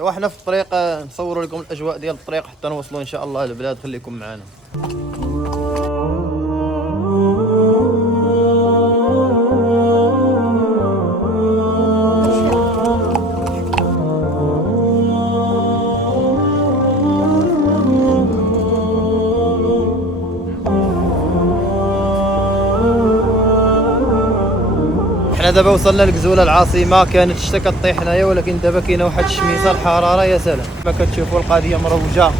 وإحنا في الطريق نصوروا لكم الأجواء ديال الطريق حتى نوصلوا إن شاء الله للبلاد. خليكم معنا. احنا دابا وصلنا لكزوله العاصمه. كانت الشتا كطيح هنايا ولكن دابا كاينه واحد الشميسه، الحراره يا سلام. كما كتشوفوا القضيه مروجه.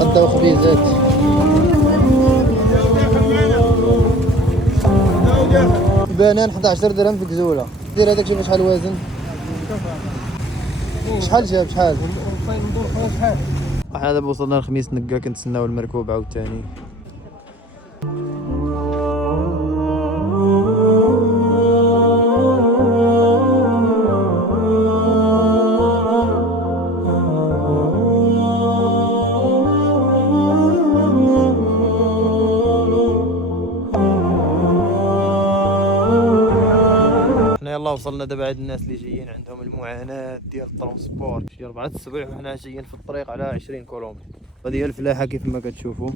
غدا خبيزات بنان 11 درهم في كزوله. دير هذاك شوف شحال وزن. شحال جاب شحال؟ احنا دابا وصلنا لخميس نقا كنتسناو المركوب عاوتاني. يلا وصلنا دابا عند الناس اللي جايين عندهم المعاناة ديال الترونسبور. شي 4 السبع وحنا جايين في الطريق على 20 كيلومتر. هذه هي الفلاحة كيف ما كتشوفوا.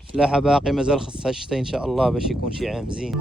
الفلاحة باقي مازال خصها الشتا ان شاء الله باش يكون شي عام زين.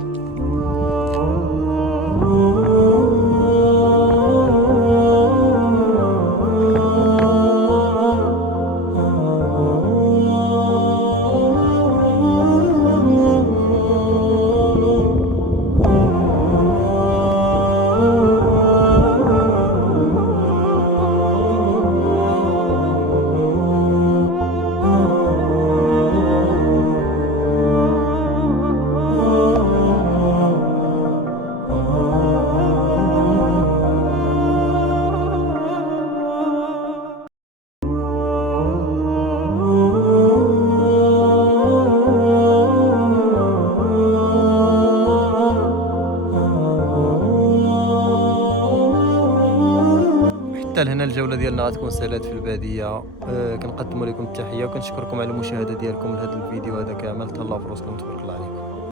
حتى لهنا الجوله ديالنا غتكون سالات في الباديه. كنقدموا لكم التحيه وكنشكركم على المشاهده ديالكم لهذا الفيديو هذا كامل. تهلاو في راسكم، تبارك الله عليكم.